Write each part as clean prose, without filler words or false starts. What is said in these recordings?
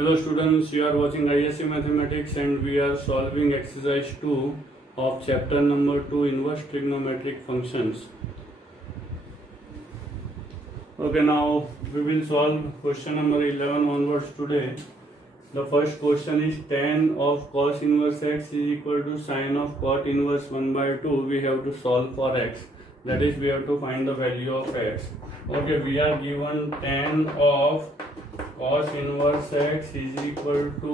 Hello students, you are watching ISC Mathematics and we are solving exercise 2 of chapter number 2 inverse trigonometric functions. Okay, now we will solve question number 11 onwards today. The first question is tan of cos inverse x is equal to sin of cot inverse 1 by 2. We have to solve for x. That is, we have to find the value of x. Okay, we are given tan of cos inverse x is equal to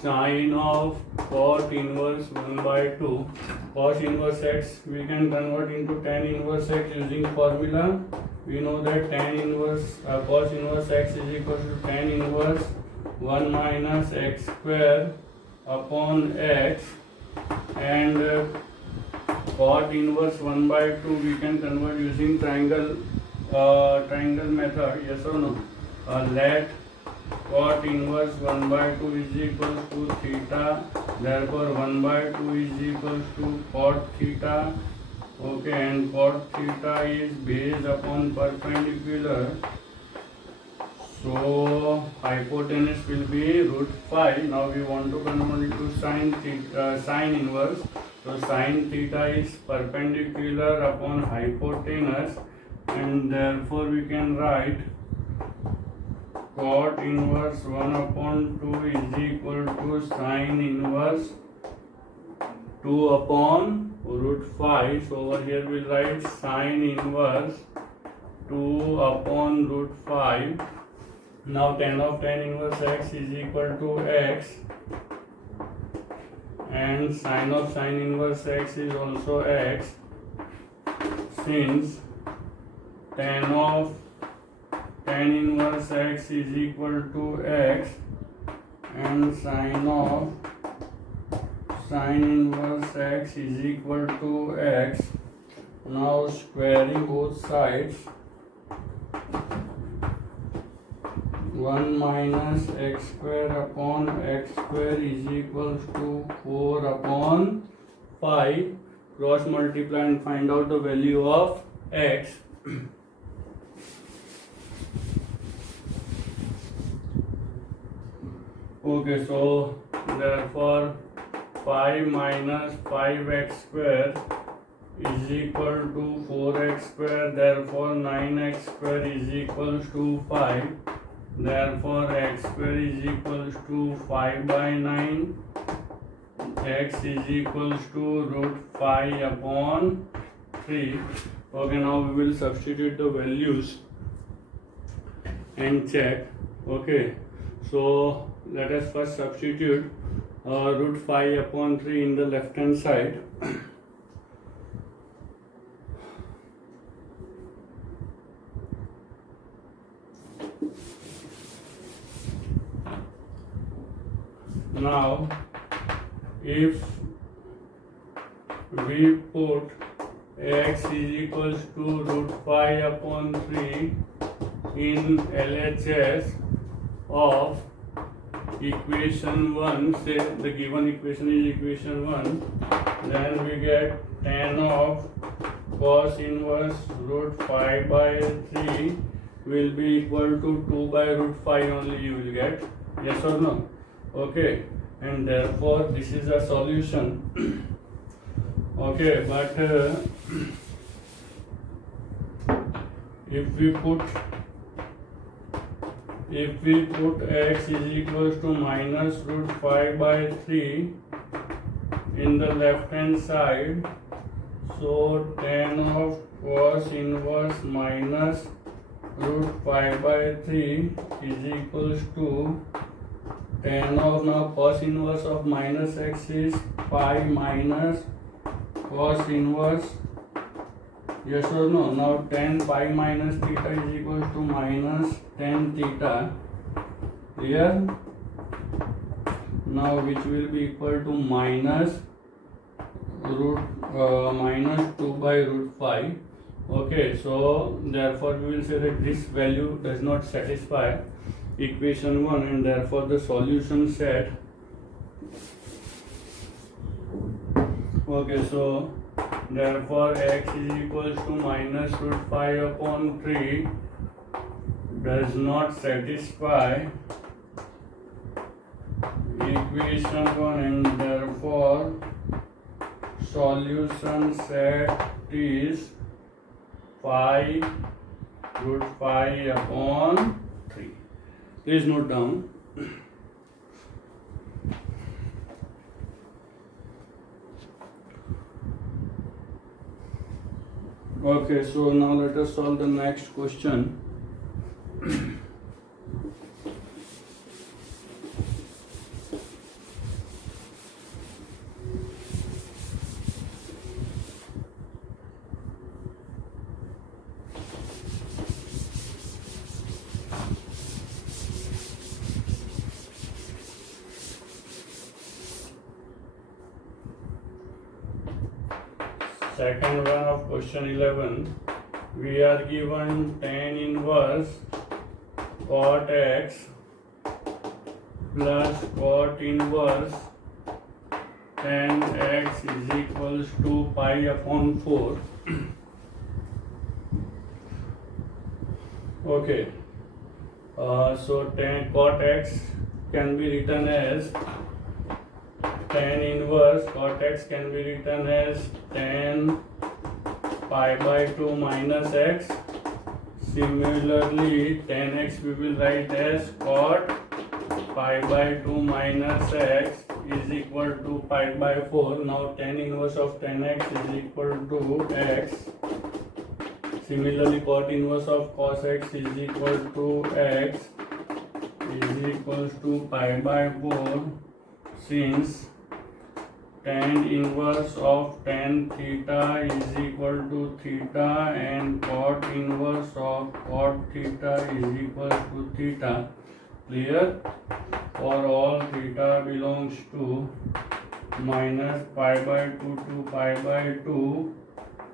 sin of cot inverse 1 by 2. Cos inverse x we can convert into tan inverse x using formula. We know that cos inverse x is equal to tan inverse 1 minus x square upon x, and cot inverse 1 by 2 we can convert using triangle method. Yes or no? Let cot inverse 1 by 2 is equals to theta, therefore 1 by 2 is equals to cot theta. Okay, and cot theta is based upon perpendicular, so hypotenuse will be root phi. Now we want to convert it to sin inverse. So sin theta is perpendicular upon hypotenuse, and therefore we can write cot inverse 1 upon 2 is equal to sin inverse 2 upon root phi. So over here we will write sin inverse 2 upon root phi. Now tan of tan inverse x is equal to x, and sin of sin inverse x is also x, since tan of tan inverse x is equal to x and sin of sin inverse x is equal to x. Now squaring both sides, 1 minus x square upon x square is equals to 4 upon 5. Cross multiply and find out the value of x. Okay, so therefore 5 minus 5x square is equal to 4x square, therefore 9x square is equals to 5. Therefore x square is equals to 5 by 9. X is equals to root 5 upon 3. Okay, now we will substitute the values and check. Okay, so let us first substitute root 5 upon 3 in the left hand side. Now if we put x is equals to root 5 upon 3 in LHS of equation 1, say the given equation is equation 1, then we get tan of cos inverse root 5 by 3 will be equal to 2 by root 5 only you will get. Yes or no? Okay, and therefore this is a solution. Okay, but if we put x is equals to minus root 5 by 3 in the left hand side, so tan of cos inverse minus root 5 by 3 is equals to tan of, now cos inverse of minus x is pi minus cos inverse. Yes or no? Now tan pi minus theta is equal to minus tan theta here. Now which will be equal to minus minus 2 by root 5. Okay, so therefore we will say that this value does not satisfy equation 1, and therefore the solution set. Okay, so therefore x is equals to minus root 5 upon 3 does not satisfy equation 1 and therefore solution set is phi root phi upon 3. Please note down. Okay, so now let us solve the next question. Second one of question 11, we are given tan inverse cot x plus cot inverse tan x is equals to pi upon 4. Okay, so tan cot x can be written as tan inverse cot x can be written as tan pi by 2 minus x. Similarly, tan x we will write as cot pi by 2 minus x is equal to pi by 4. Now tan inverse of tan x is equal to x. Similarly, cot inverse of cos x is equal to x is equals to pi by 4, since tan inverse of tan theta is equal to theta and cot inverse of cot theta is equal to theta. Clear? For all theta belongs to minus pi by 2 to pi by 2,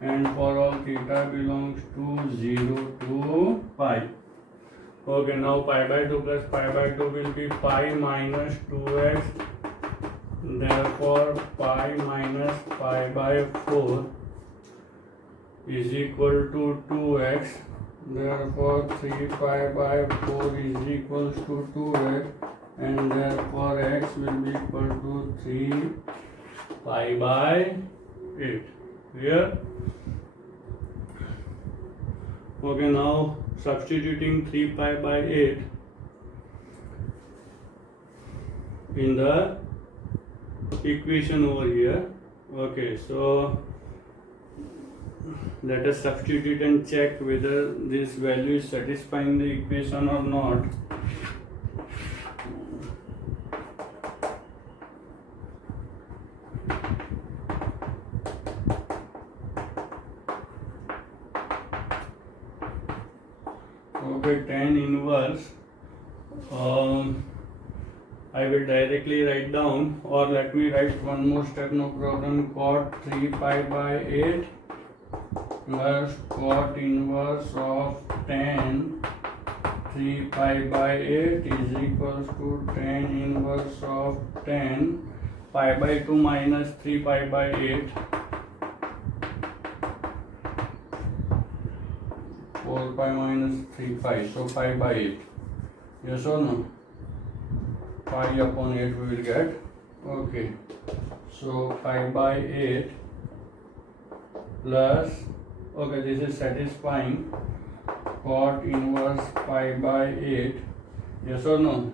and for all theta belongs to 0 to pi. Okay, now pi by 2 plus pi by 2 will be pi minus 2x. Therefore, pi minus pi by 4 is equal to 2x. Therefore, 3 pi by 4 is equals to 2x, and therefore x will be equal to 3 pi by 8. Clear? Okay, now substituting 3 pi by 8 in the equation over here. Okay, so let us substitute and check whether this value is satisfying the equation or not. Okay, tan inverse, I will directly write down, or let me write one more step, no problem. Cot 3 pi by 8 plus cot inverse of tan 3 pi by 8 is equals to tan inverse of tan pi by 2 minus 3 pi by 8. 4 pi minus 3 pi, so pi by 8. Yes or no? Pi upon 8 we will get. Okay, so pi by 8 plus, okay, this is satisfying, cot inverse pi by 8. Yes or no?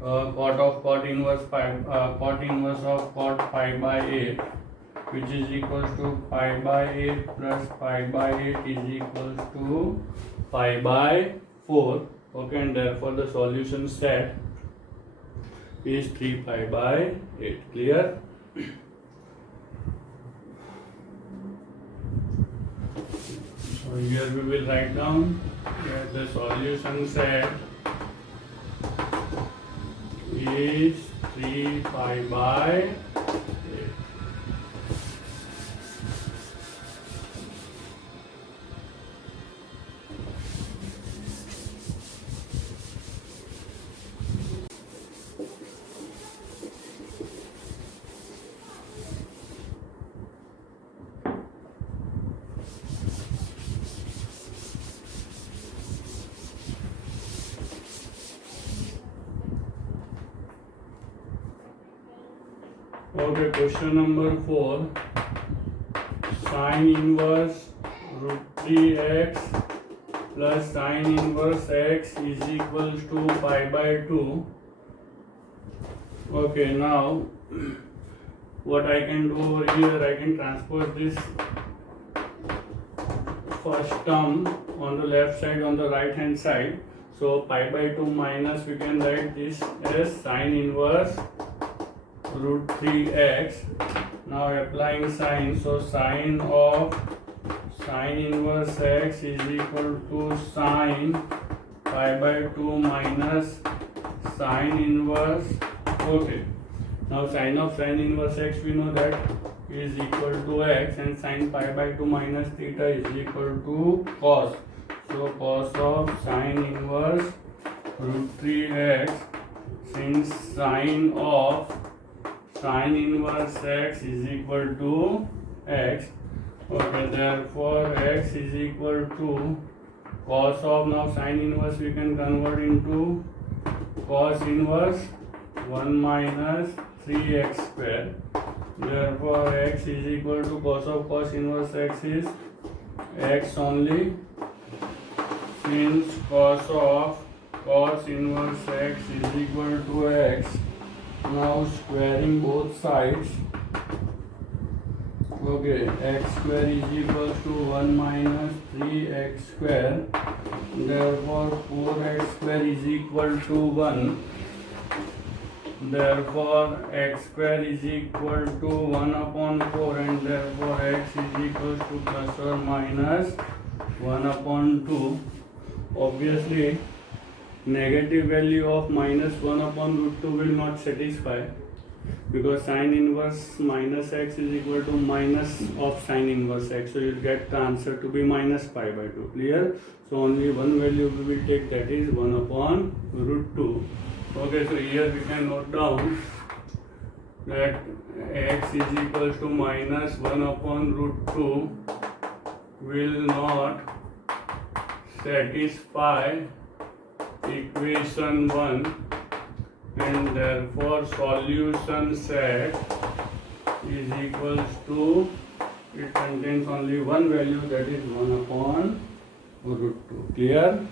Cot of cot inverse pi, cot inverse of cot pi by 8, which is equals to pi by 8 plus pi by 8 is equals to pi by 4. Okay, and therefore the solution set is 3 pi by 8. Clear? So here we will write down that the solution set is 3 pi by 8. Okay, question number 4. Sine inverse root 3x plus sine inverse x is equals to pi by 2. Okay, now what I can do over here, I can transpose this first term on the left side on the right hand side. So pi by 2 minus, we can write this as sine inverse root 3x. Now applying sine, so sine of sine inverse x is equal to sine pi by 2 minus sine inverse. Okay, now sine of sine inverse x, we know that is equal to x, and sine pi by 2 minus theta is equal to cos. So cos of sine inverse root 3x, since sine of sine inverse x is equal to x. Okay, therefore x is equal to cos of, now sine inverse we can convert into cos inverse 1 minus 3x square. Therefore x is equal to cos of cos inverse x is x only, since cos of cos inverse x is equal to x. Now squaring both sides. Okay, x square is equal to 1 minus 3x square. Therefore 4x square is equal to 1. Therefore x square is equal to 1 upon 4, and therefore x is equal to plus or minus 1 upon 2. Obviously negative value of minus 1 upon root 2 will not satisfy, because sine inverse minus x is equal to minus of sine inverse x, so you'll get the answer to be minus pi by 2. Clear? So only one value we will take, that is 1 upon root 2. Okay, so here we can note down that x is equal to minus 1 upon root 2 will not satisfy equation 1, and therefore solution set is equals to, it contains only one value, that is 1 upon root 2. Clear?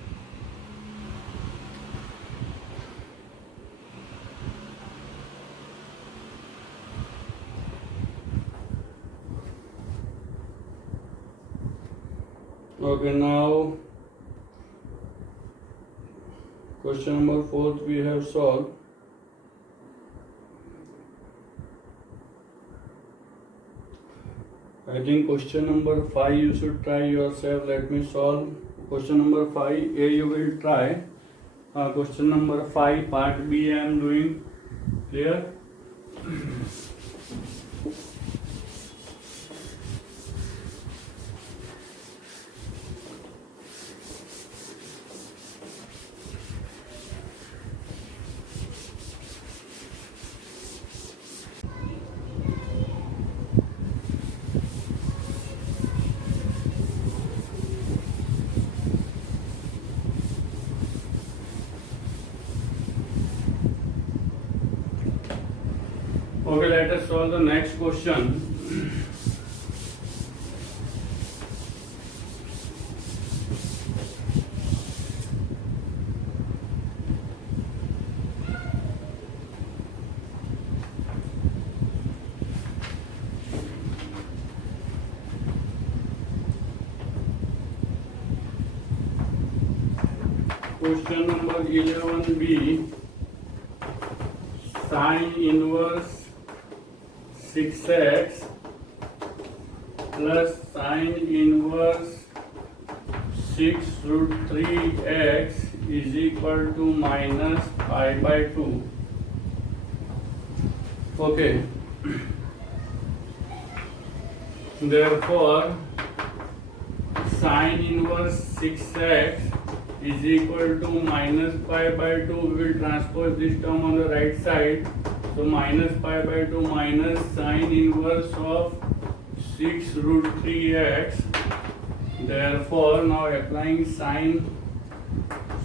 Okay, now question number 4 we have solved. I think question number 5 you should try yourself. Let me solve question number 5. A you will try. Question number 5 part B I am doing. Clear? Okay, let us solve the next question. Question number 11b, sine inverse 6x plus sine inverse 6 root 3x is equal to minus pi by 2. Okay. Therefore, sine inverse 6x is equal to minus pi by 2. We will transpose this term on the right side. So minus pi by 2 minus sine inverse of 6 root 3x. Therefore, now applying sine,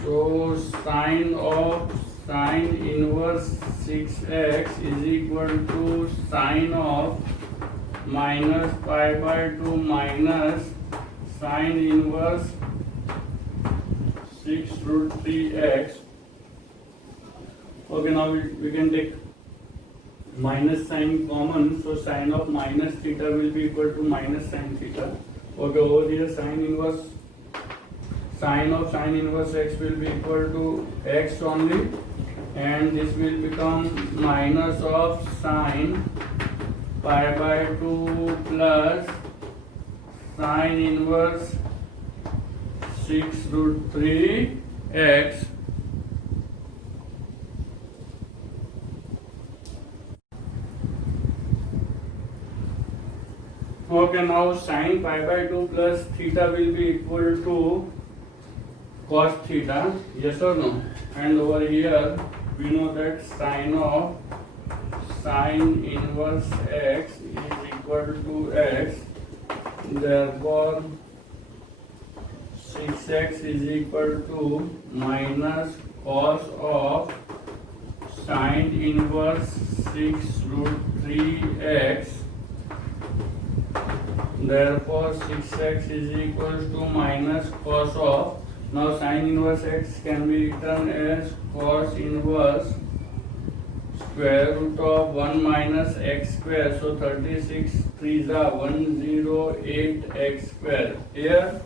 so sine of sine inverse 6x is equal to sine of minus pi by 2 minus sine inverse 6 root 3x. Okay, now we can take minus sign common, so sine of minus theta will be equal to minus sine theta. Okay, over here sine of sine inverse x will be equal to x only, and this will become minus of sine pi by 2 plus sine inverse 6 root 3 x. Okay, now sine pi by 2 plus theta will be equal to cos theta, yes or no? And over here we know that sine of sine inverse x is equal to x, therefore 6x is equal to minus cos of sine inverse 6 root 3x. Therefore 6x is equal to minus cos of, now sine inverse x can be written as cos inverse square root of 1 minus x square, so 36 3s are 108 x square. Here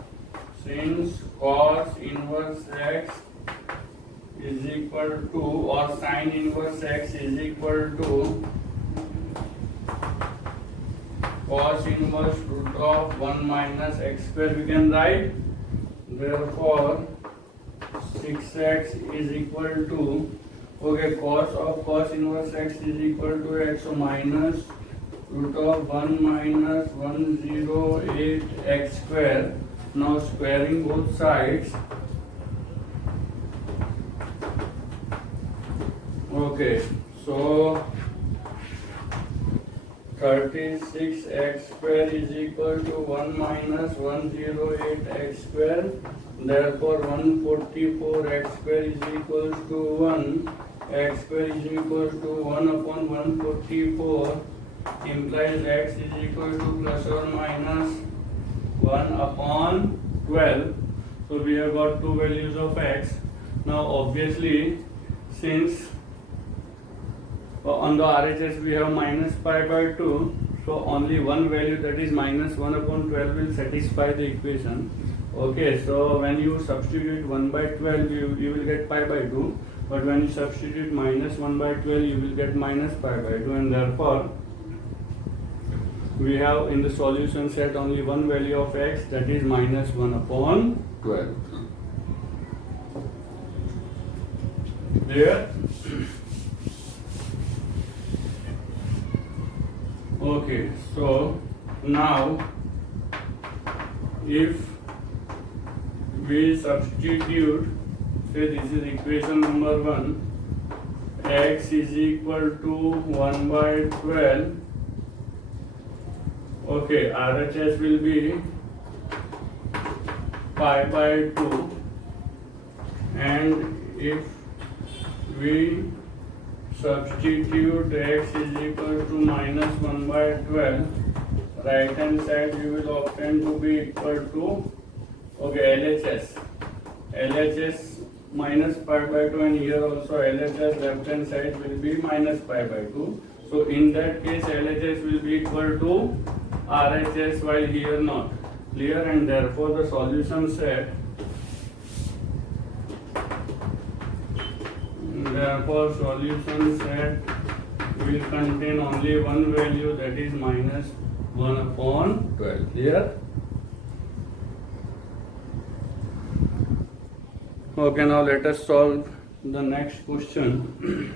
since cos inverse x is equal to, or sine inverse x is equal to cos inverse root of 1 minus x square, we can write, therefore 6x is equal to, okay, cos of cos inverse x is equal to x, so minus root of 1 minus 108 x square. Now squaring both sides, okay, so 36x square is equal to 1 minus 108 x square, therefore 144x square is equal to 1, x square is equal to 1 upon 144, implies x is equal to plus or minus 1 upon 12. So we have got two values of x. Now obviously since on the RHS we have minus pi by 2, so only one value, that is minus 1 upon 12, will satisfy the equation. Okay, so when you substitute 1 by 12 you will get pi by 2, but when you substitute minus 1 by 12 you will get minus pi by 2, and therefore we have in the solution set only one value of x, that is minus 1 upon 12. There. Okay, so now if we substitute, say this is equation number 1, x is equal to 1 by 12, okay, RHS will be pi by 2, and if we substitute x is equal to minus 1 by 12, right hand side you will obtain to be equal to, okay, LHS minus pi by 2, and here also LHS left hand side will be minus pi by 2. So in that case LHS will be equal to RHS, while here not. Clear? And therefore the solution set, therefore solution set will contain only one value, that is minus 1 upon 12. Clear? Okay, now let us solve the next question.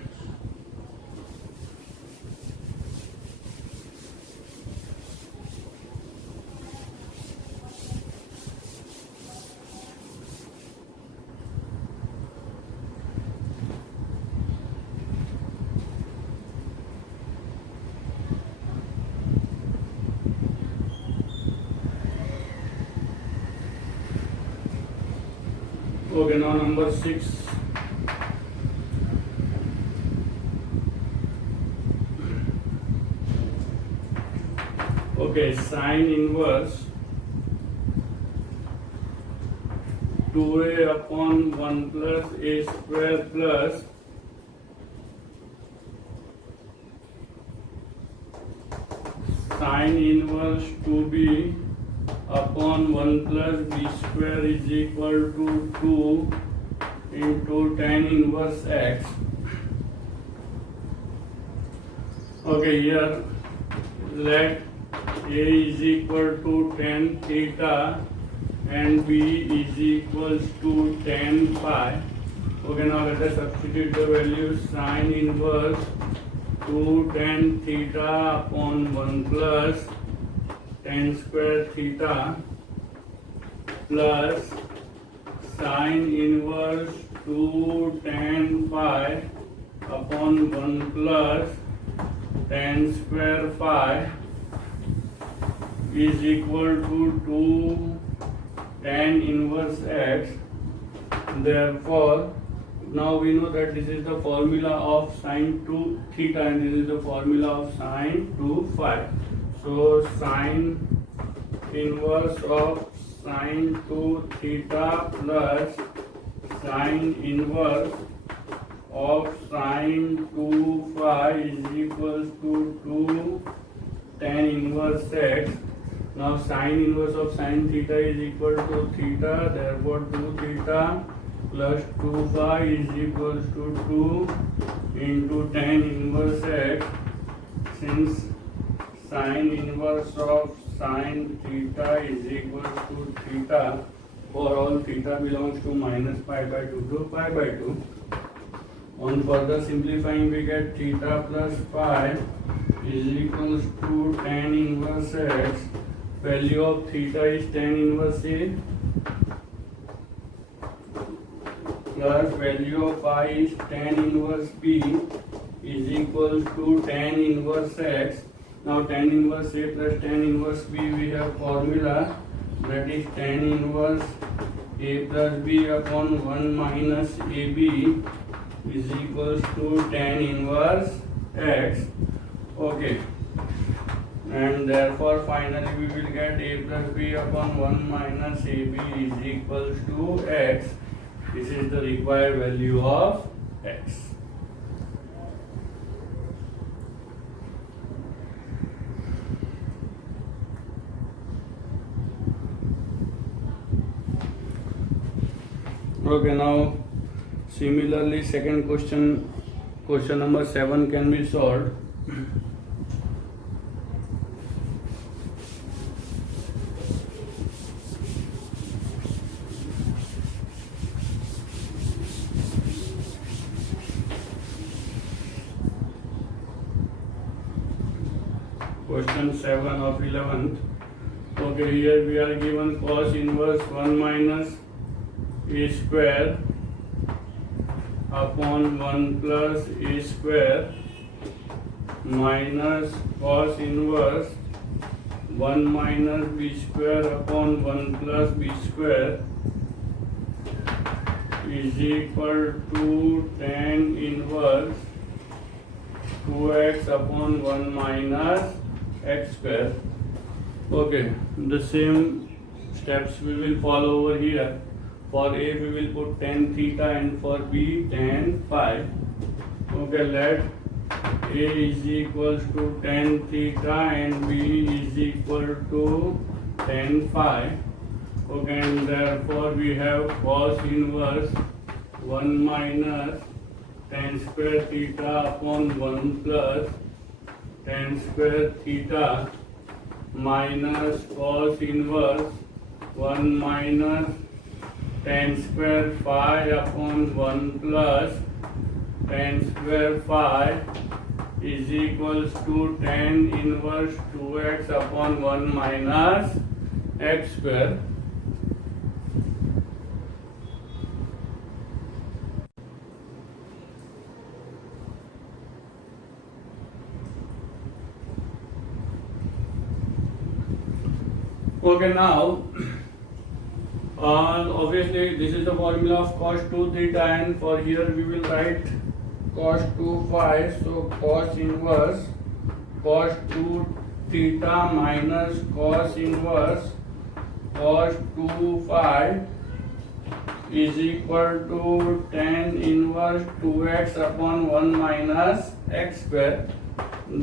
Okay, now number 6. Okay, sine inverse 2a upon 1 plus a square plus sine inverse 2b upon 1 plus b square is equal to 2 into tan inverse x. Okay, here let a is equal to tan theta and b is equals to tan phi. Okay, now let us substitute the value. Sine inverse 2 tan theta upon 1 plus tan square theta plus sine inverse 2 tan phi upon 1 plus tan square phi is equal to 2 tan inverse x. Therefore, now we know that this is the formula of sine 2 theta and this is the formula of sine 2 phi. So sine inverse of sine 2 theta plus sine inverse of sine 2 phi is equals to 2 tan inverse x. Now sine inverse of sine theta is equal to theta, therefore 2 theta plus 2 phi is equals to 2 into tan inverse x. Since sine inverse of sine theta is equals to theta, for all theta belongs to minus pi by 2 to pi by 2. On further simplifying, we get theta plus phi is equals to tan inverse x. Value of theta is tan inverse a plus value of phi is tan inverse b is equals to tan inverse x. Now tan inverse a plus tan inverse b, we have formula, that is tan inverse a plus b upon 1 minus ab is equals to tan inverse x. Okay, and therefore finally we will get a plus b upon 1 minus ab is equals to x. This is the required value of x. Okay, now similarly second question number 7 can be solved. Question 7 of 11th. Okay, here we are given cos inverse 1 minus a square upon 1 plus a square minus cos inverse 1 minus b square upon 1 plus b square is equal to tan inverse 2x upon 1 minus x square. Okay, the same steps we will follow over here. For a we will put tan theta and for b tan phi. Okay, let a is equals to tan theta and b is equal to tan phi. Okay, and therefore we have cos inverse 1 minus tan square theta upon 1 plus tan square theta minus cos inverse 1 minus tan square phi upon 1 plus tan square phi is equals to tan inverse 2x upon 1 minus x square. Okay, now obviously this is the formula of cos 2 theta, and for here we will write cos 2 phi. So cos inverse cos 2 theta minus cos inverse cos 2 phi is equal to tan inverse 2x upon 1 minus x square.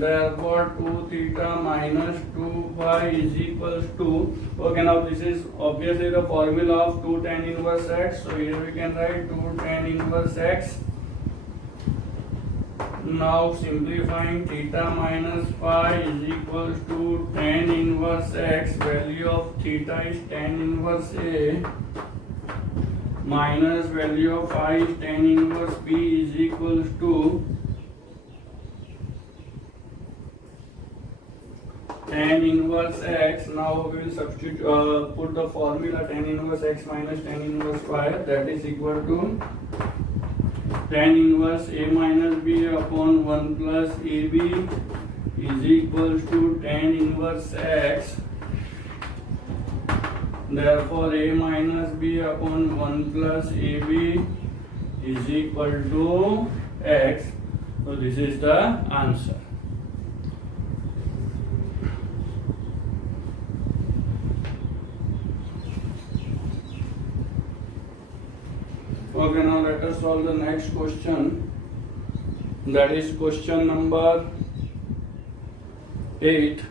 Therefore 2 theta minus 2 phi is equals to, okay, now this is obviously the formula of 2 tan inverse x, so here we can write 2 tan inverse x. Now simplifying, theta minus phi is equals to tan inverse x, value of theta is tan inverse a, minus value of phi is tan inverse b is equals to tan inverse x. Now we will substitute, put the formula tan inverse x minus tan inverse phi, that is equal to tan inverse a minus b upon 1 plus ab is equals to tan inverse x. Therefore a minus b upon 1 plus ab is equal to x. So this is the answer. Okay, now let us solve the next question. That is question number 8.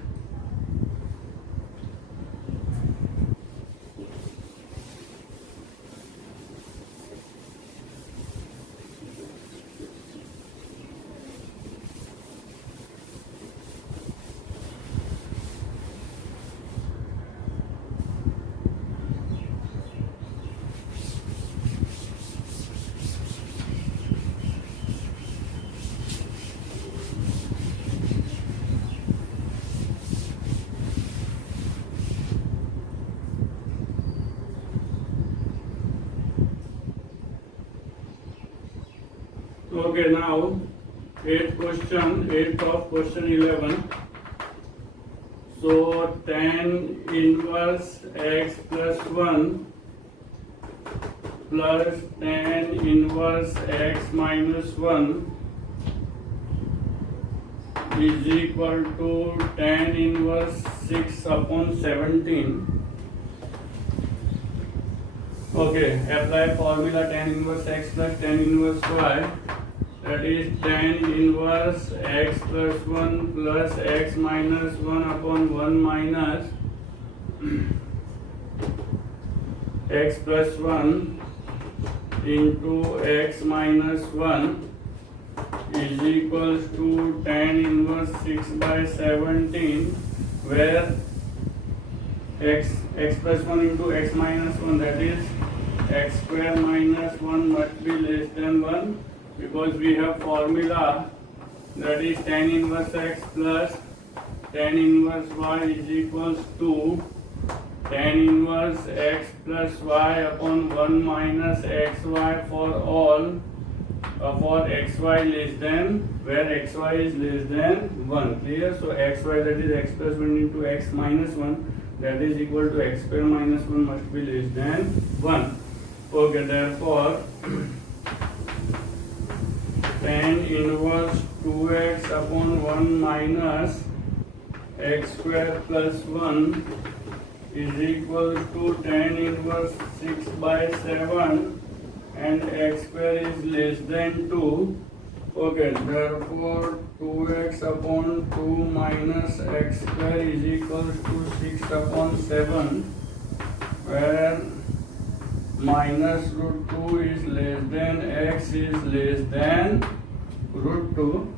Okay, now 8th of question 11. So tan inverse x plus 1 plus tan inverse x minus 1 is equal to tan inverse 6 upon 17. Okay, apply formula tan inverse x plus tan inverse y. That is tan inverse x plus 1 plus x minus 1 upon 1 minus x plus 1 into x minus 1 is equals to tan inverse 6 by 17, where x plus 1 into x minus 1, that is x square minus 1 must be less than 1, because we have formula, that is tan inverse x plus tan inverse y is equals to tan inverse x plus y upon 1 minus xy for all, for xy less than, where xy is less than 1. Clear? So xy, that is x plus 1 into x minus 1, that is equal to x square minus 1 must be less than 1. Okay, therefore tan inverse 2x upon 1 minus x square plus 1 is equal to tan inverse 6 by 7 and x square is less than 2. Okay, therefore 2x upon 2 minus x square is equal to 6 upon 7, where minus root 2 is less than x is less than root 2.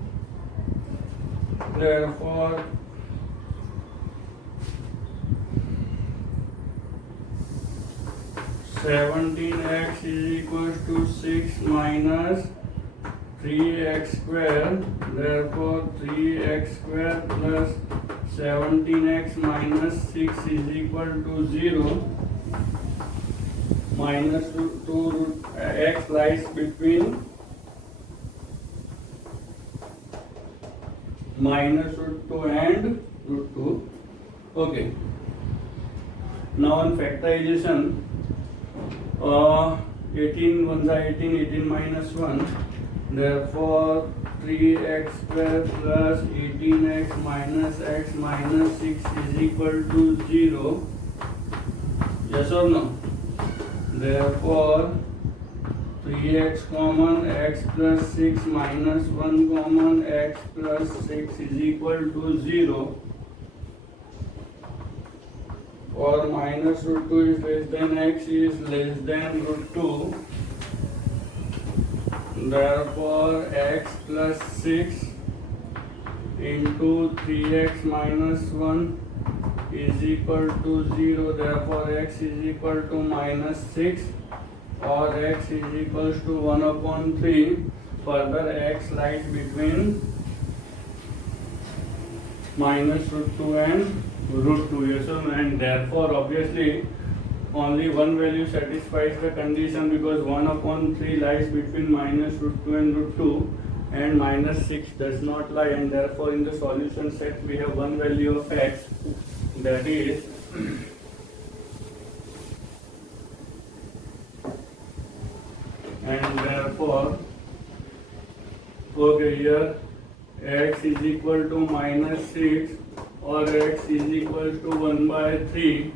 Therefore 17x is equals to 6 minus 3x square. Therefore 3x square plus 17x minus 6 is equal to 0. Minus 2 x lies between minus root 2 and root 2. Okay. Now on factorization, 18 1 is 18, 18 minus 1. Therefore 3x square plus 18x minus x minus 6 is equal to 0. Yes or no? Therefore 3x common, x plus 6 minus 1 common, x plus 6 is equal to 0. Or minus root 2 is less than x is less than root 2. Therefore x plus 6 into 3x minus 1 is equal to 0. Therefore x is equal to minus 6 or x is equals to 1 upon 3. Further x lies between minus root 2 and root 2. Yes or no? And therefore obviously only one value satisfies the condition, because 1 upon 3 lies between minus root 2 and root 2 and minus 6 does not lie, and therefore in the solution set we have one value of x, that is and therefore okay, here x is equal to minus 6 or x is equal to 1 by 3.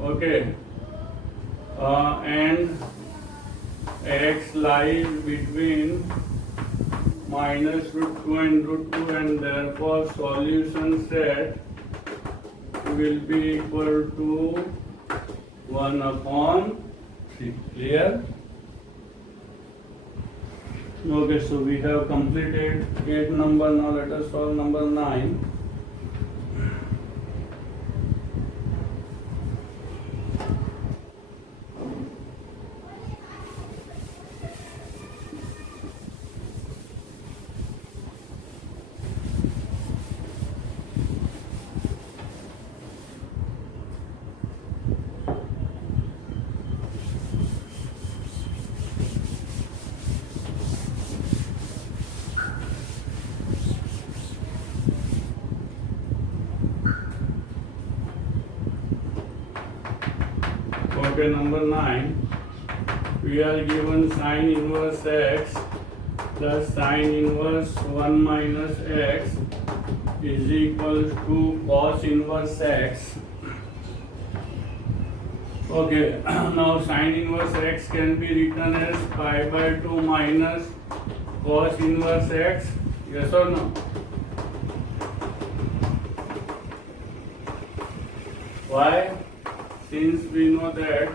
Okay, and x lies between minus root 2 and root 2, and therefore solution set will be equal to 1 upon 3. Clear? Okay, so we have completed 8 number. Now let us solve number 9. Okay, number 9. We are given sine inverse x plus sine inverse 1 minus x is equal to cos inverse x. Okay, now sine inverse x can be written as pi by 2 minus cos inverse x. Yes or no? Why? Since we know that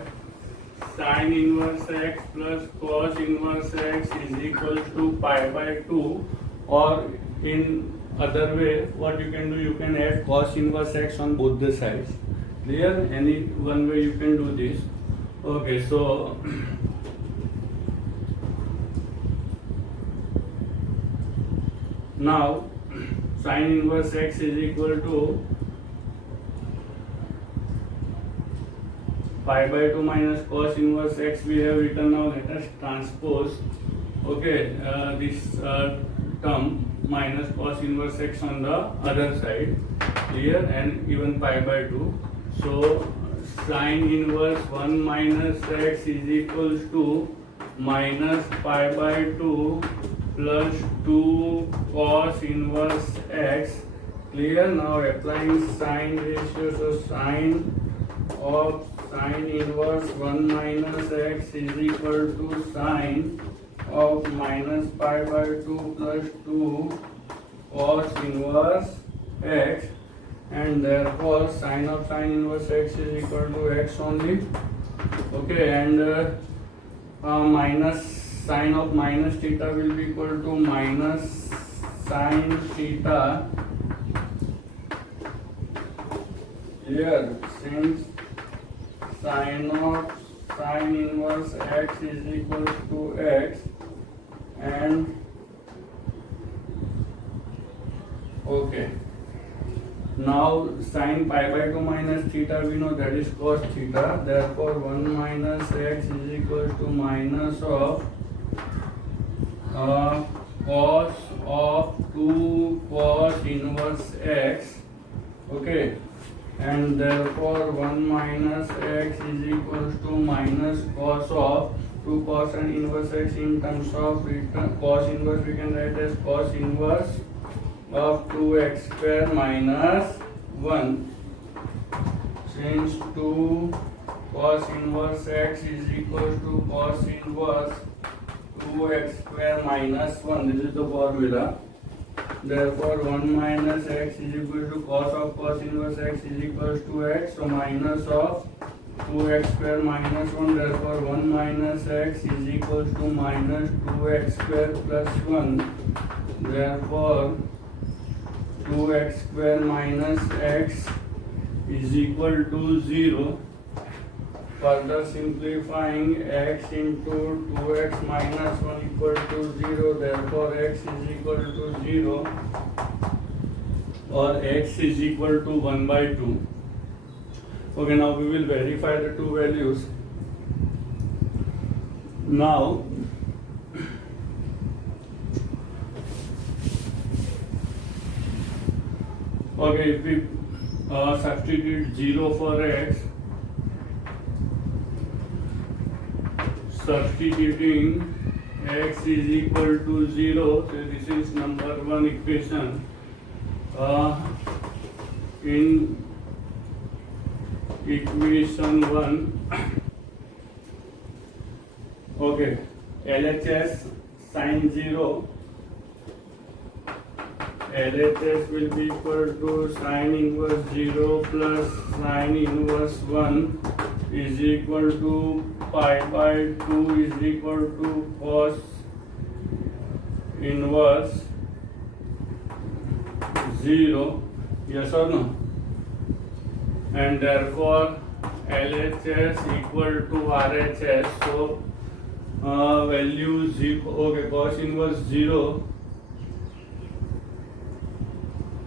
sine inverse x plus cos inverse x is equal to pi by 2, or in other way what you can do, you can add cos inverse x on both the sides. Clear? Any one way you can do this. Okay, so now sine inverse x is equal to pi by 2 minus cos inverse x we have written. Now let us transpose this term minus cos inverse x on the other side here, and even pi by 2. So sine inverse 1 minus x is equals to minus pi by 2 plus 2 cos inverse x. Clear? Now applying sine ratio, so sine of sine inverse 1 minus x is equal to sine of minus pi by 2 plus 2 cos inverse x, and therefore sine of sine inverse x is equal to x only. Okay, and minus sine of minus theta will be equal to minus sine theta. Here, since sine of sine inverse x is equal to x, and okay, now sine pi by 2 minus theta we know that is cos theta. Therefore 1 minus x is equal to minus of cos of 2 cos inverse x. Okay, and therefore 1 minus x is equals to minus cos of 2 cos and inverse x in terms of return. Cos inverse we can write as cos inverse of 2x square minus 1. Since 2 cos inverse x is equal to cos inverse 2x square minus 1, this is the formula. Therefore 1 minus x is equal to cos of cos inverse x is equals to x, so minus of 2x square minus 1, therefore 1 minus x is equals to minus 2x square plus 1, therefore 2x square minus x is equal to 0. Further simplifying, x into 2x minus 1 equal to 0, therefore x is equal to 0 or x is equal to 1 by 2. Okay, now we will verify the two values. Now, okay, if we substitute 0 for x, substituting x is equal to 0, so this is number 1 equation. In equation 1, okay, LHS sin 0, LHS will be equal to sin inverse 0 plus sin inverse 1 is equal to pi by 2 is equal to cos inverse 0, yes or no? And therefore LHS equal to RHS, so value 0, okay, cos inverse 0,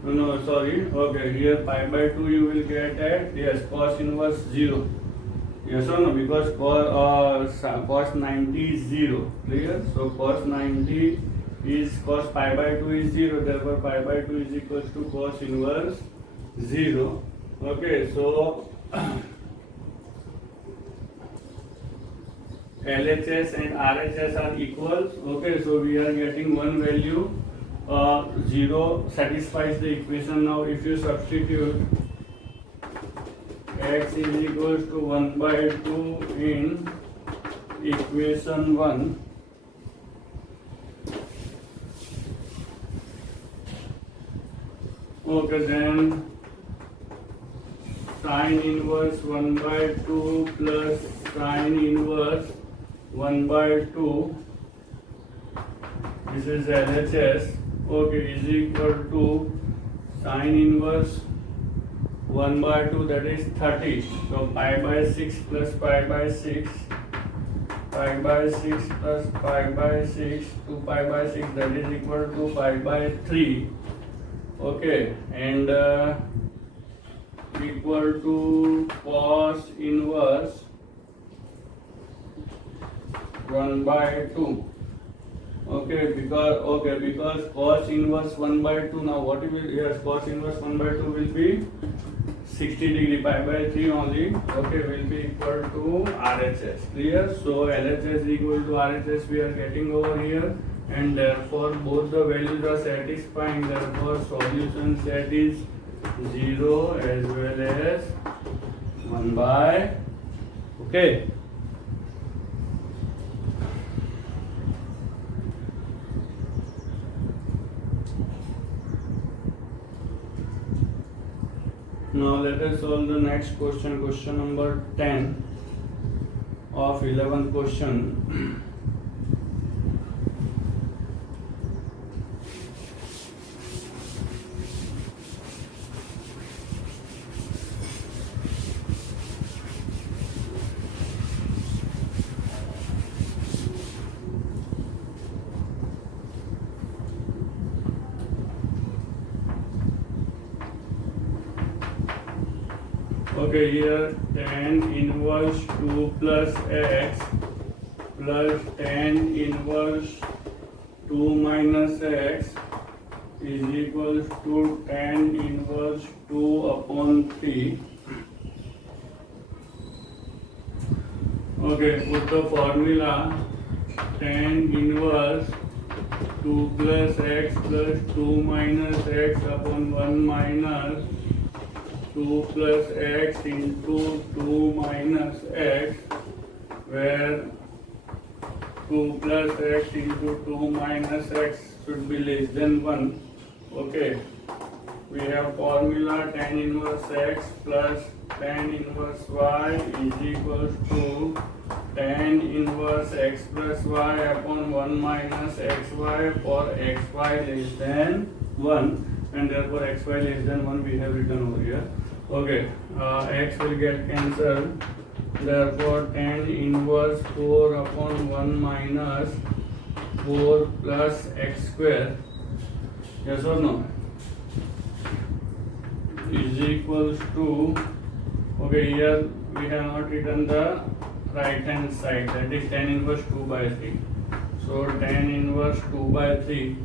no, sorry, okay, here pi by 2 you will get at, yes, cos inverse 0, yes or no, because cos 90 is 0, clear? So cos 90 is, cos pi by 2 is 0, therefore pi by 2 is equals to cos inverse 0. Okay, so LHS and RHS are equals. Okay, so we are getting one value, 0 satisfies the equation. Now if you substitute x is equals to 1 by 2 in equation 1, okay, then sin inverse 1 by 2 plus sin inverse 1 by 2, this is LHS, okay, is equal to sin inverse 1 by 2, that is 30, so pi by 6 plus pi by 6, pi by 6 plus pi by 6 to pi by 6, that is equal to pi by 3, okay, and equal to cos inverse 1 by 2. Okay, because cos inverse 1 by 2, now what will, yes, cos inverse 1 by 2 will be 60 degree, pi by 3 only, okay, will be equal to RHS, clear? So LHS is equal to RHS we are getting over here, and therefore both the values are satisfying, therefore solution set is 0 as well as 1 by, okay. Now let us solve the next question, question number 10 of 11 question. Okay, here tan inverse 2 plus x plus tan inverse 2 minus x is equals to tan inverse 2 upon 3. Okay, put the formula tan inverse 2 plus x plus 2 minus x upon 1 minus 2 plus x into 2 minus x, where 2 plus x into 2 minus x should be less than 1. Okay, we have formula tan inverse x plus tan inverse y is equals to tan inverse x plus y upon 1 minus xy for xy less than 1, and therefore xy less than 1 we have written over here. Okay, x will get cancelled, therefore tan inverse 4 upon 1 minus 4 plus x square, yes or no, is equals to, okay, here we have not written the right hand side, that is tan inverse 2 by 3. So tan inverse 2 by 3.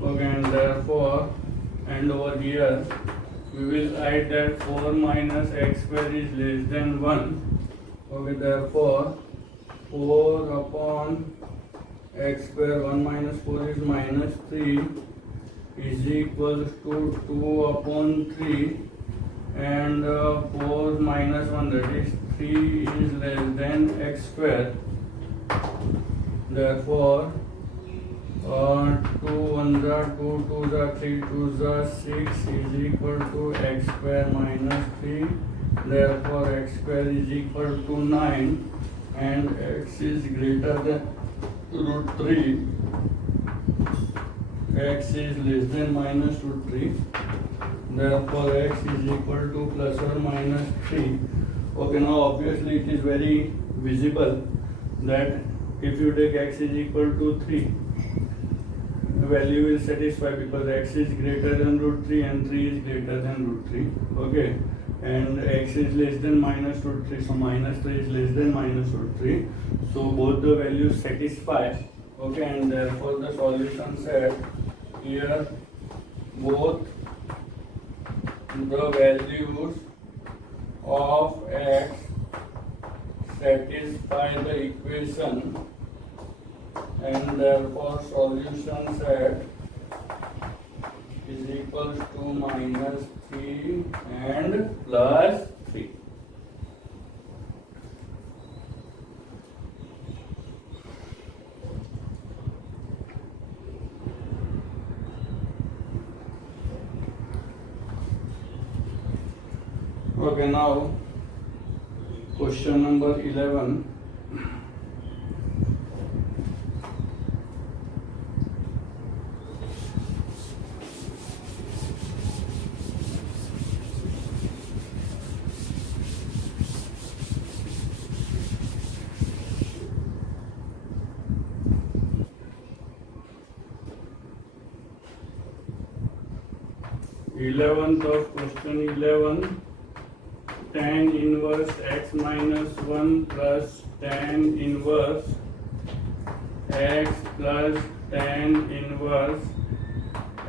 Okay, and therefore, and over here we will write that 4 minus x square is less than 1. Okay, therefore 4 upon x square, 1 minus 4 is minus 3, is equals to 2 upon 3, and 4 minus 1, that is 3, is less than x square. Therefore 2 1 are 2, 2 are 3, 2 are 6 is equal to x square minus 3. Therefore x square is equal to 9, and x is greater than root 3. X is less than minus root 3. Therefore x is equal to plus or minus 3. Okay, now obviously it is very visible that if you take x is equal to 3, the value will satisfy because x is greater than root 3 and 3 is greater than root 3. Okay, and x is less than minus root 3, so minus 3 is less than minus root 3. So both the values satisfy. Okay, and therefore the solution set here both the values of x satisfy the equation, and therefore solution set is equals to minus 3 and plus 3. Okay, now question number 11. Question 11. Tan inverse x minus 1 plus tan inverse x plus tan inverse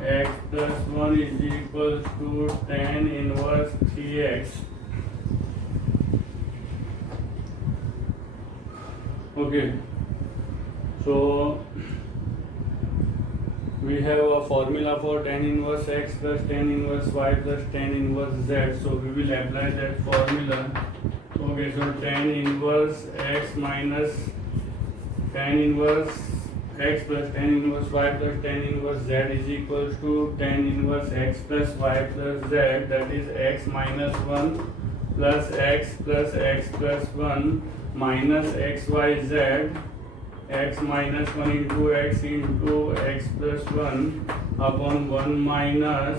x plus 1 is equals to tan inverse 3x. Okay, so we have a formula for tan inverse x plus tan inverse y plus tan inverse z, so we will apply that formula. Okay, so tan inverse x minus tan inverse x plus tan inverse y plus tan inverse z is equals to tan inverse x plus y plus z, that is x minus 1 plus x plus 1 minus xyz, x minus 1 into x plus 1 upon 1 minus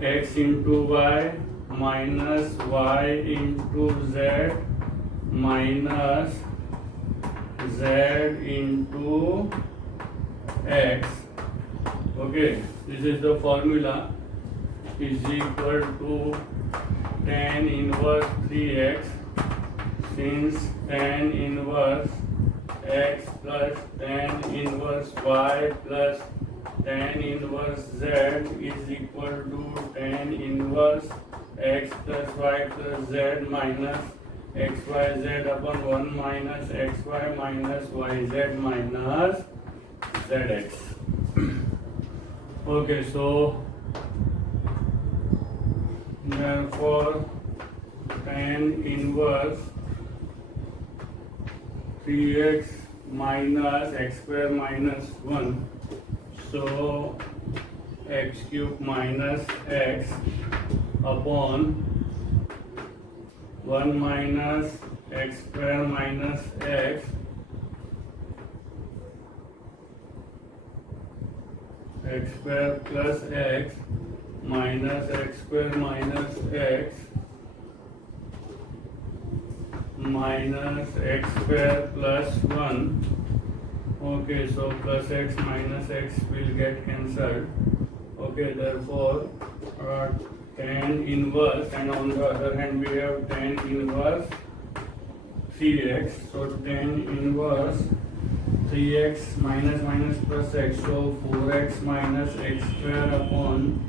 x into y minus y into z minus z into x. Okay, this is the formula, is equal to tan inverse 3x, since tan inverse x plus tan inverse y plus tan inverse z is equal to tan inverse x plus y plus z minus xyz upon 1 minus xy minus yz minus zx. Okay, so therefore tan inverse 3x minus x square minus 1, so x cube minus x upon 1 minus x square minus x square plus x minus x square minus x minus x square plus 1. Okay, so plus x minus x will get cancelled. Okay, therefore tan inverse, and on the other hand we have tan inverse 3x, so tan inverse 3x minus minus plus x, so 4x minus x square upon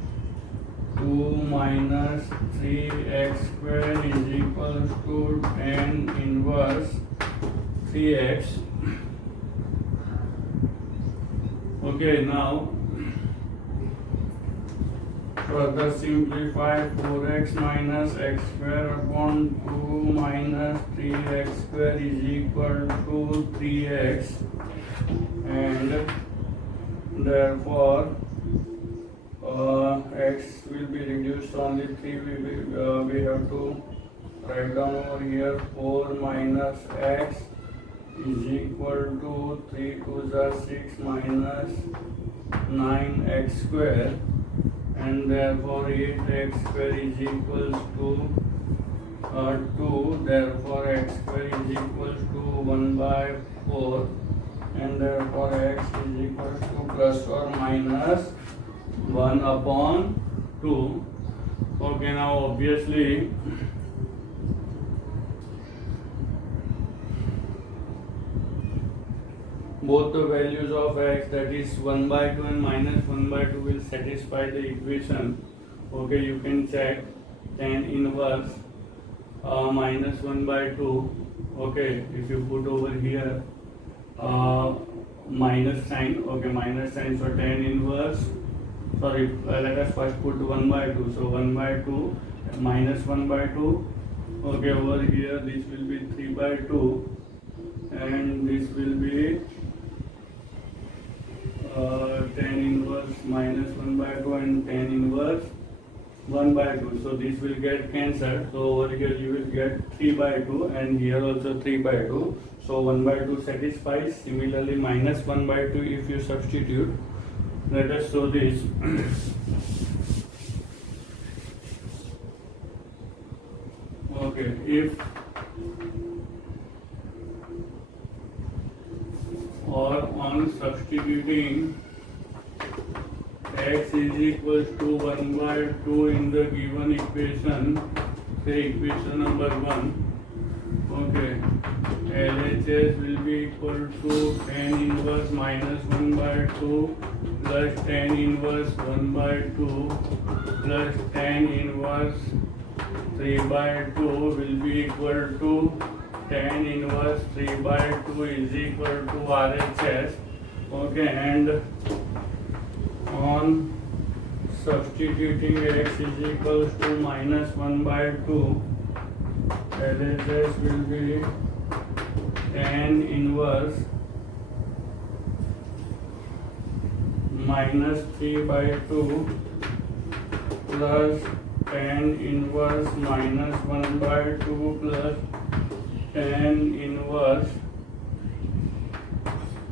2 minus 3x square is equals to tan inverse 3x. Okay, now further simplify 4x minus x square upon 2 minus 3x square is equal to 3x, and therefore x will be reduced to only 3. We have to write down over here 4 minus x is equal to 3 2 is 6 minus 9x square, and therefore 8x square is equals to 2, therefore x square is equals to 1 by 4, and therefore x is equals to plus or minus 1 upon 2. Okay, now obviously both the values of x, that is 1 by 2 and minus 1 by 2, will satisfy the equation. Okay, you can check tan inverse minus 1 by 2. Okay, if you put over here minus sign, okay, minus sign, so tan inverse, sorry, let us first put 1 by 2, so 1 by 2 minus 1 by 2. Okay, over here this will be 3 by 2, and this will be tan inverse minus 1 by 2 and tan inverse 1 by 2. So this will get cancelled. So over here you will get 3 by 2, and here also 3 by 2. So 1 by 2 satisfies. Similarly minus 1 by 2 if you substitute. Let us show this. Okay, if or on substituting x is equals to 1 by 2 in the given equation, say equation number 1, okay, LHS will be equal to tan inverse minus 1 by 2 plus tan inverse 1 by 2 plus tan inverse 3 by 2 will be equal to tan inverse 3 by 2 is equal to RHS. Okay, and on substituting x is equals to minus 1 by 2, LHS will be tan inverse minus 3 by 2 plus tan inverse minus 1 by 2 plus tan inverse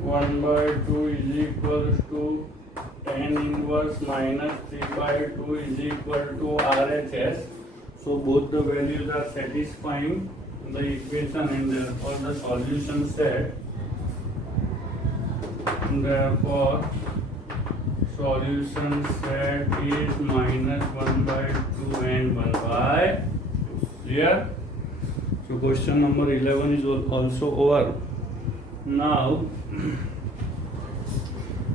1 by 2 is equals to tan inverse minus 3 by 2 is equal to RHS. So both the values are satisfying the equation, and therefore the solution set. Therefore solution set is minus 1 by 2 and 1 by 2. Clear? So question number 11 is also over. Now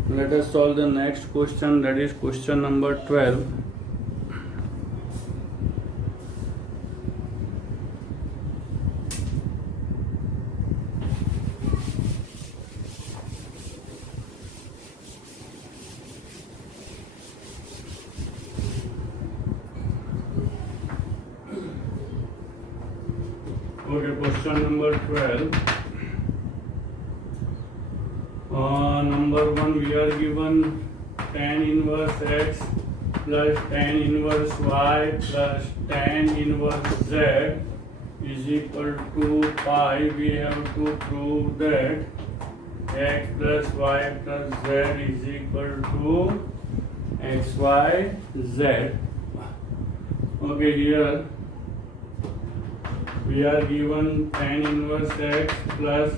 let us solve the next question, that is question number 12. Question number 12. Number 1, we are given tan inverse x plus tan inverse y plus tan inverse z is equal to pi. We have to prove that x plus y plus z is equal to x, y, z. Okay, here we are given tan inverse x plus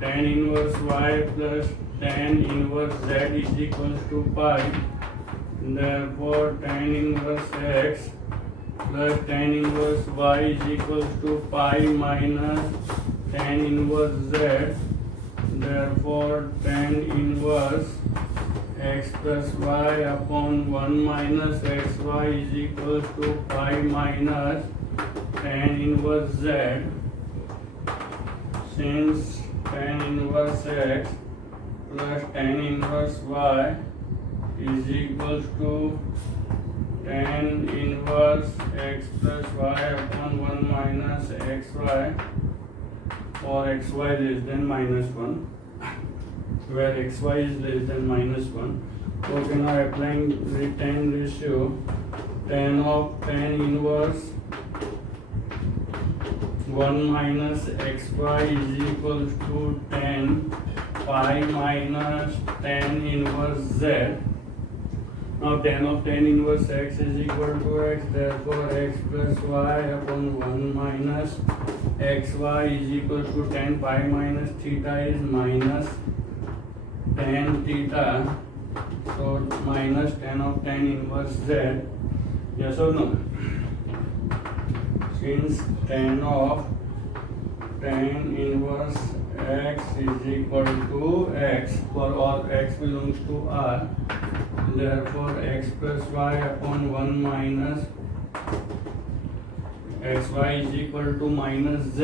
tan inverse y plus tan inverse z is equals to pi. Therefore, tan inverse x plus tan inverse y is equals to pi minus tan inverse z. Therefore, tan inverse x plus y upon 1 minus xy is equals to pi minus tan inverse z. Since tan inverse x plus tan inverse y is equals to tan inverse x plus y upon 1 minus xy for xy less than minus 1, where xy is less than minus 1. Okay, now applying the tan ratio, tan of tan inverse 1 minus xy is equals to tan pi minus tan inverse z. Now tan of tan inverse x is equal to x, therefore x plus y upon 1 minus xy is equal to tan pi minus theta is minus tan theta, so minus tan of tan inverse z. Yes or no? Since tan of tan inverse x is equal to x for all x belongs to R, therefore x plus y upon 1 minus xy is equal to minus z.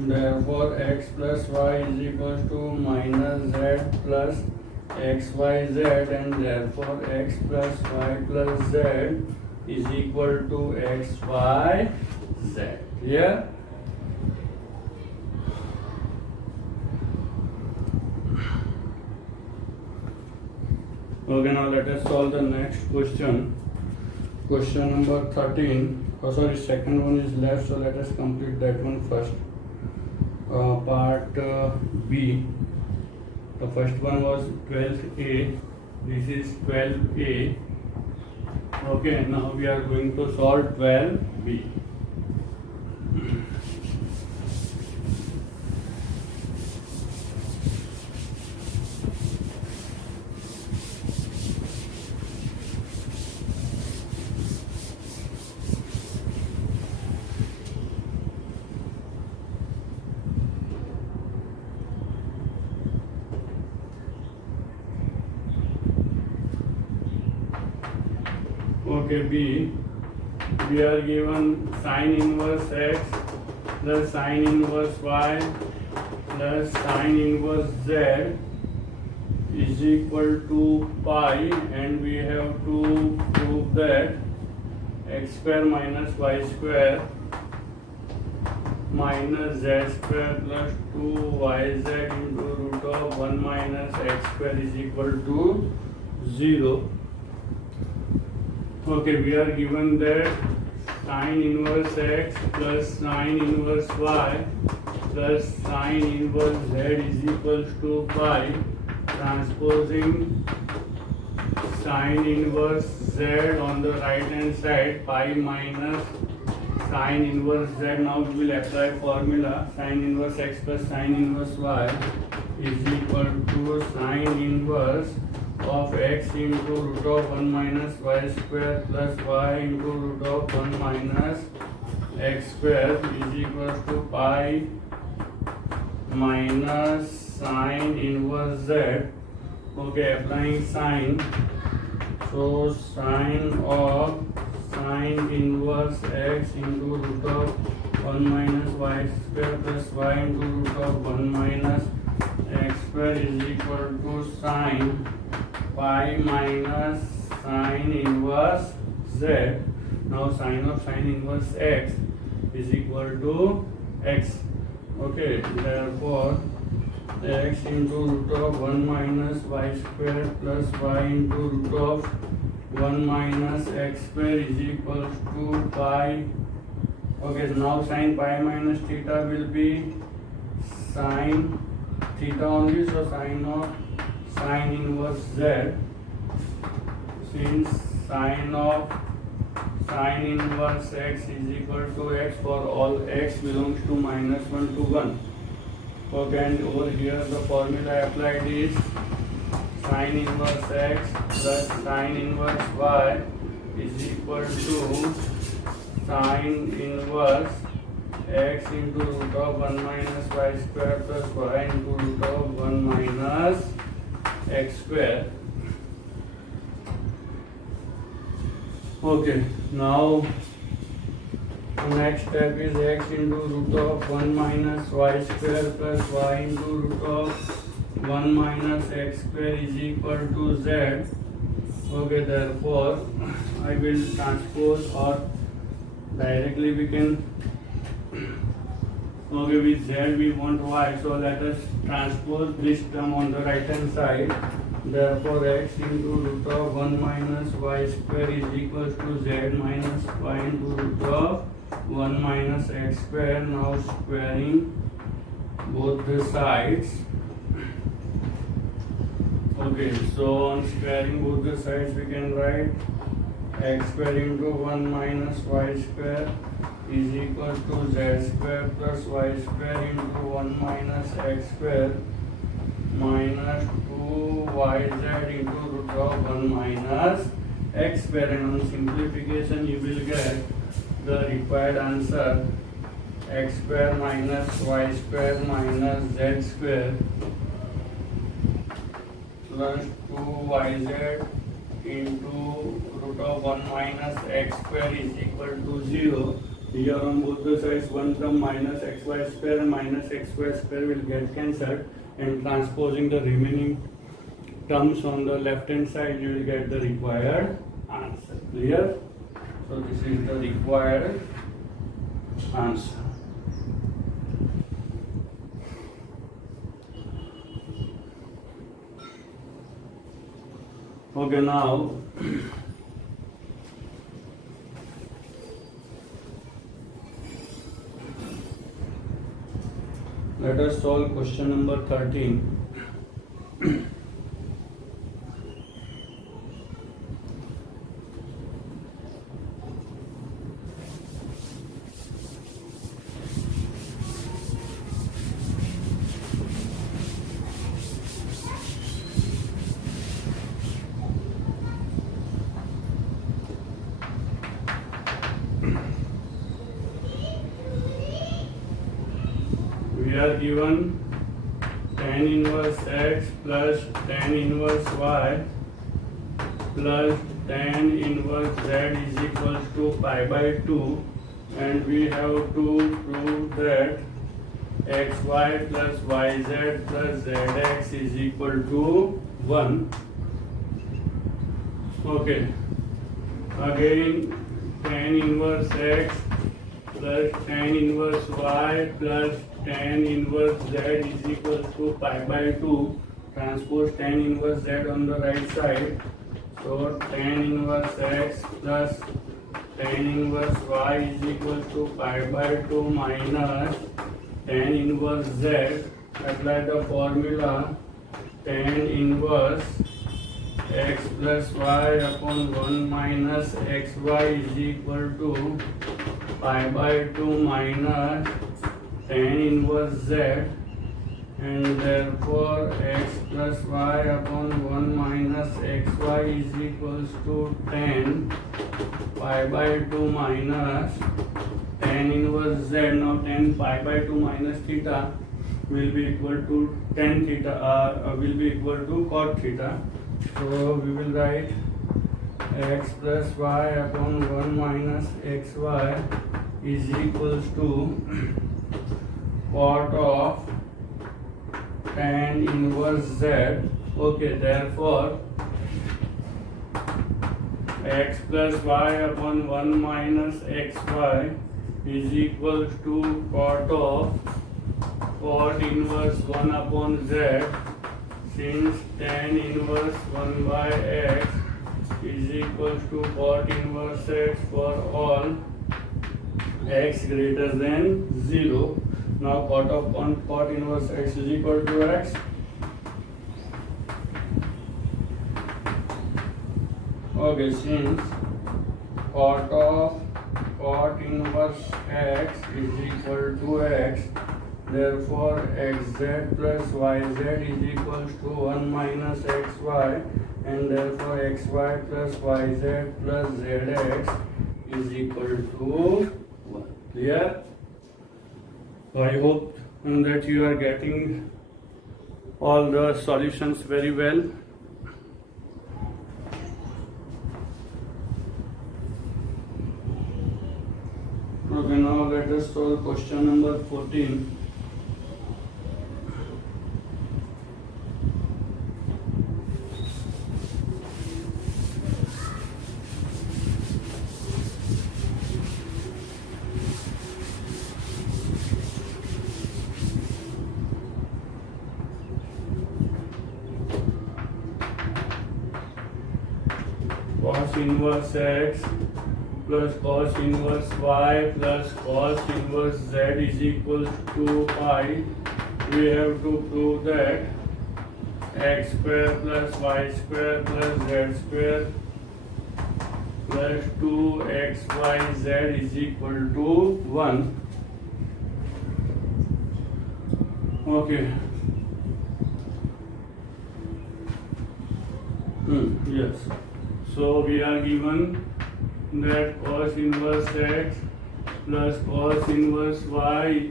Therefore x plus y is equal to minus z plus xyz, and therefore x plus y plus z is equal to xyz. Clear? Okay, now let us solve the next question. Question number 13. Oh, sorry, second one is left, so let us complete that one first. Part B. The first one was 12a. This is 12a. Okay, now we are going to solve 12b. Okay, B, we are given sine inverse x plus sine inverse y plus sine inverse z is equal to pi, and we have to prove that x square minus y square minus z square plus 2yz into root of 1 minus x square is equal to 0. Okay, we are given that sine inverse x plus sine inverse y plus sine inverse z is equals to pi. Transposing sine inverse z on the right hand side, pi minus sine inverse z. Now we will apply formula. Sine inverse x plus sine inverse y is equal to sine inverse of x into root of 1 minus y square plus y into root of 1 minus x square is equal to pi minus sine inverse z. Okay, applying sine. So sine of sine inverse x into root of 1 minus y square plus y into root of 1 minus x square is equal to sine pi minus sine inverse z. Now sine of sine inverse x is equal to x. Okay, therefore x into root of 1 minus y square plus y into root of 1 minus x square is equal to pi. Okay, so now sin pi minus theta will be sin theta only, so sin inverse z, since sin inverse x is equal to x for all x belongs to -1 to 1. Okay, and over here the formula applied is sin inverse x plus sin inverse y is equal to sin inverse x into root of 1 minus y square plus y into root of 1 minus x square. Okay, now the next step is x into root of 1 minus y square plus y into root of 1 minus x square is equal to z. Okay, therefore I will transpose, or directly we can, okay, with z we want y, so let us transpose this term on the right hand side. Therefore x into root of 1 minus y square is equal to z minus y into root of 1 minus x square. Now squaring both the sides. Okay, so on squaring both the sides we can write x square into 1 minus y square is equal to z square plus y square into 1 minus x square minus 2yz into root of 1 minus x square, and on simplification you will get the required answer x square minus y square minus z square plus 2yz into root of 1 minus x square is equal to 0. Here on both the sides one term minus xy square and minus xy square will get cancelled, and transposing the remaining terms on the left hand side you will get the required answer. Clear? So this is the required answer. Okay, now let us solve question number 13. We are given tan inverse x plus tan inverse y plus tan inverse z is equal to pi by 2, and we have to prove that xy plus yz plus zx is equal to 1. Okay, again tan inverse x plus tan inverse y plus tan inverse z is equal to pi by 2. Transpose tan inverse z on the right side. So tan inverse x plus tan inverse y is equal to pi by 2 minus tan inverse z. Apply the formula tan inverse x plus y upon 1 minus xy is equal to pi by 2 minus tan inverse z, and therefore x plus y upon 1 minus xy is equals to tan pi by 2 minus tan inverse z. Now tan pi by 2 minus theta will be equal to tan theta, will be equal to cot theta. So we will write x plus y upon 1 minus xy is equals to cot of tan inverse z. Okay, therefore x plus y upon 1 minus xy is equals to cot of cot inverse 1 upon z, since tan inverse 1 by x is equals to cot inverse x for all x greater than 0. Now cot of cot inverse x is equal to x. Okay, since cot of cot inverse x is equal to x, therefore xz plus yz is equals to 1 minus xy, and therefore xy plus yz plus zx is equal to 1. Clear? So I hope that you are getting all the solutions very well. Okay, now let us solve question number 14. Cos inverse x plus cos inverse y plus cos inverse z is equals to pi. We have to prove that x square plus y square plus z square plus 2xyz is equal to 1. Okay. Yes. So we are given that cos inverse x plus cos inverse y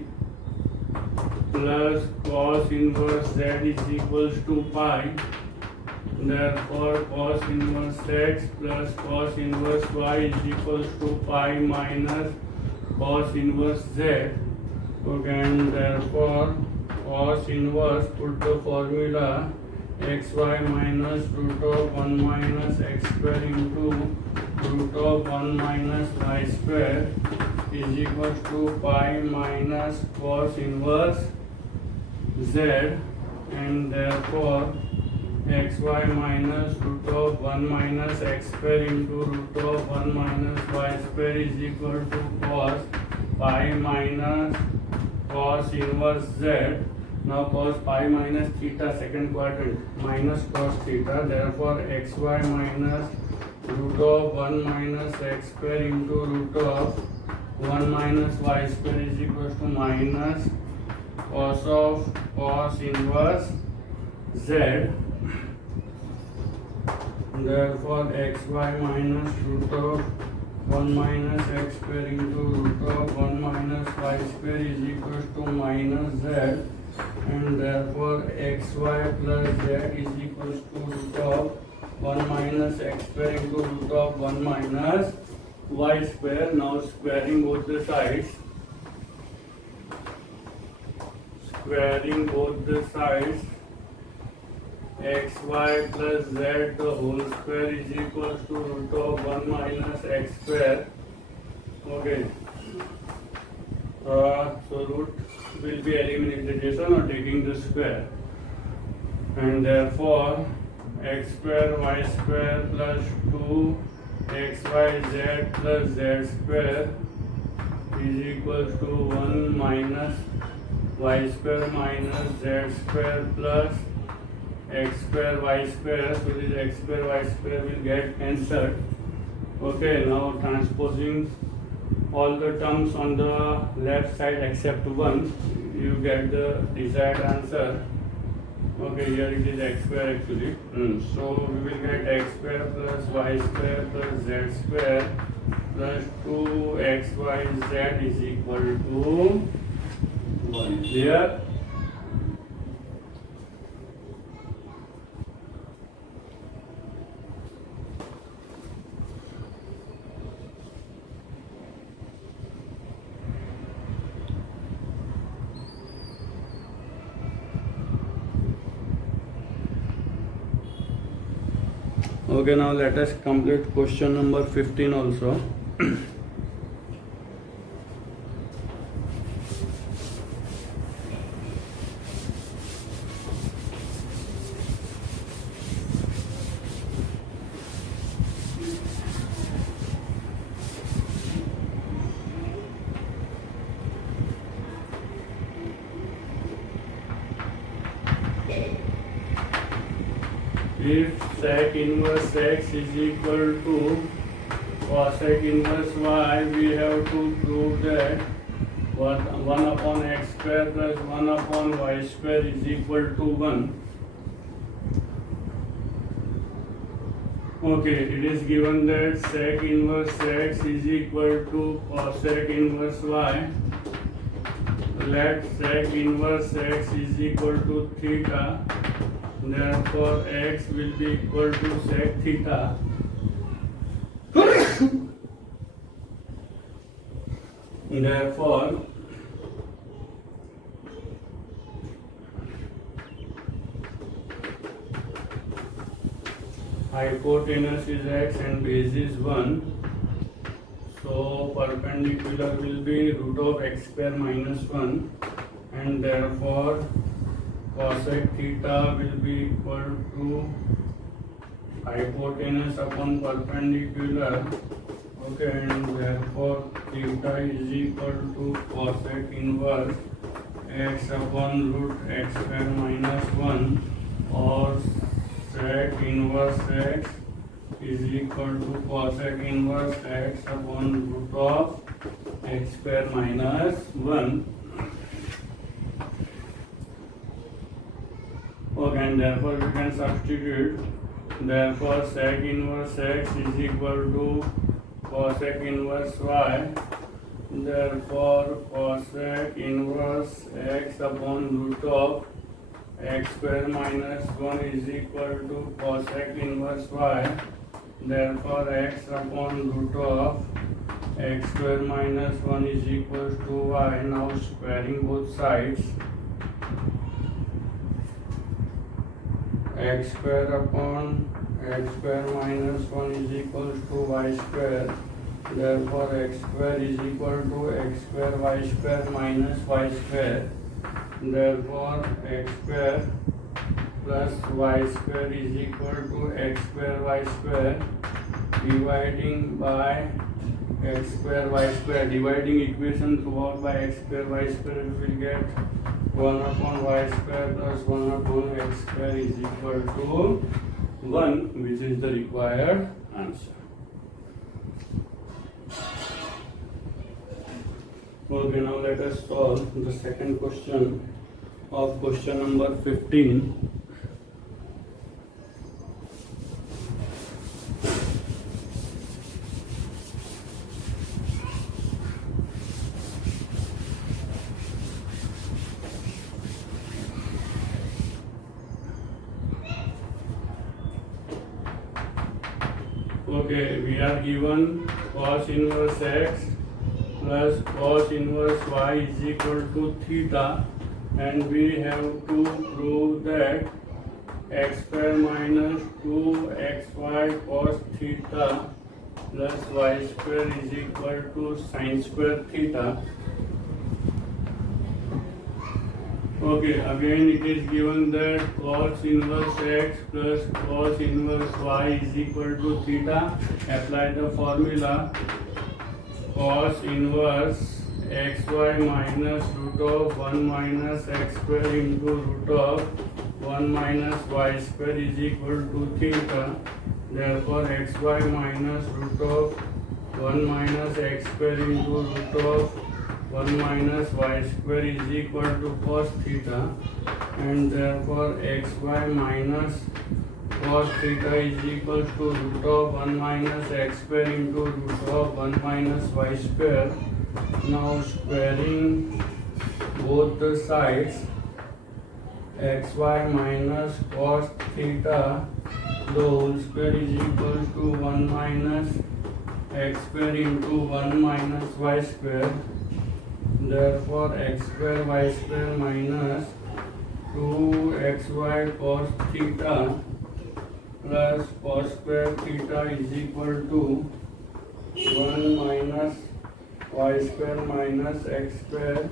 plus cos inverse z is equals to pi. Therefore cos inverse x plus cos inverse y is equals to pi minus cos inverse z. Okay, and therefore cos inverse, put the formula xy minus root of 1 minus x square into root of 1 minus y square is equals to pi minus cos inverse z, and therefore xy minus root of 1 minus x square into root of 1 minus y square is equal to cos pi minus cos inverse z. Now cos pi minus theta, second quadrant, minus cos theta, therefore xy minus root of 1 minus x square into root of 1 minus y square is equals to minus cos of cos inverse z. Therefore xy minus root of 1 minus x square into root of 1 minus y square is equals to minus z, and therefore xy plus z is equals to root of 1 minus x square into root of 1 minus y square. Now squaring both the sides. Squaring both the sides, xy plus z the whole square is equals to root of 1 minus x square. Okay. So root will be eliminated, yes or no, taking the square, and therefore x square y square plus 2 xyz plus z square is equals to 1 minus y square minus z square plus x square y square. So this x square y square will get cancelled. Okay, now transposing all the terms on the left side except 1, you get the desired answer. Okay, here it is x square actually. So we will get x square plus y square plus z square plus 2xyz is equal to 1. Clear? Okay, now let us complete question number 15 also. if sec inverse x is equal to cosec inverse y, we have to prove that 1 upon x square plus 1 upon y square is equal to 1. Okay, it is given that sec inverse x is equal to cosec inverse y. Let sec inverse x is equal to theta. Therefore, x will be equal to sec theta. Therefore, hypotenuse is x and base is 1. So perpendicular will be root of x square minus 1, and therefore cosec theta will be equal to hypotenuse upon perpendicular. Okay, and therefore theta is equal to cosec inverse x upon root x square minus 1, or sec inverse x is equal to cosec inverse x upon root of x square minus 1. Okay, and therefore we can substitute. Therefore sec inverse x is equal to cosec inverse y. Therefore cosec inverse x upon root of x square minus 1 is equal to cosec inverse y. Therefore x upon root of x square minus 1 is equal to y. Now squaring both sides, x square upon x square minus 1 is equal to y square. Therefore x square is equal to x square y square minus y square. Therefore x square plus y square is equal to x square y square. Dividing by x square y square, dividing equation throughout by x square y square, we will get 1 upon y square plus 1 upon x square is equal to 1, which is the required answer. Okay, now let us solve the second question of question number 15. Okay, we are given cos inverse x plus cos inverse y is equal to theta, and we have to prove that x square minus 2xy cos theta plus y square is equal to sin square theta. Okay, again it is given that cos inverse x plus cos inverse y is equal to theta. Apply the formula. Cos inverse xy minus root of 1 minus x square into root of 1 minus y square is equal to theta. Therefore xy minus root of 1 minus x square into root of 1 minus y square is equal to cos theta, and therefore xy minus cos theta is equal to root of 1 minus x square into root of 1 minus y square. Now squaring both the sides, xy minus cos theta the whole square is equal to 1 minus x square into 1 minus y square. Therefore x square y square minus 2xy cos theta plus cos square theta is equal to 1 minus y square minus x square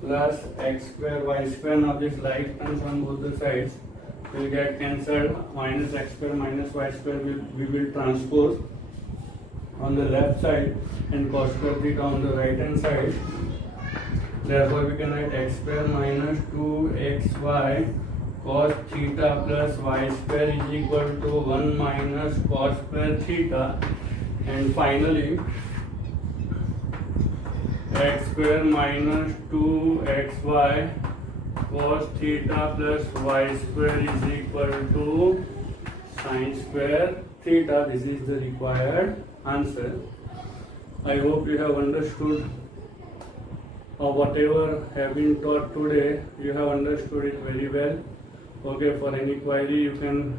plus x square y square. Now this like terms on both the sides will get cancelled. Minus x square minus y square we will transpose on the left side, and cos square theta on the right hand side. Therefore we can write x square minus 2xy cos theta plus y square is equal to 1 minus cos square theta, and finally x square minus 2xy cos theta plus y square is equal to sin square theta. This is the required answer. I hope you have understood whatever have been taught today. You have understood it very well. Okay, for any query you can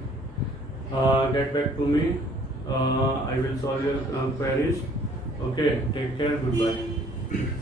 get back to me. I will solve your queries. Okay, take care, goodbye.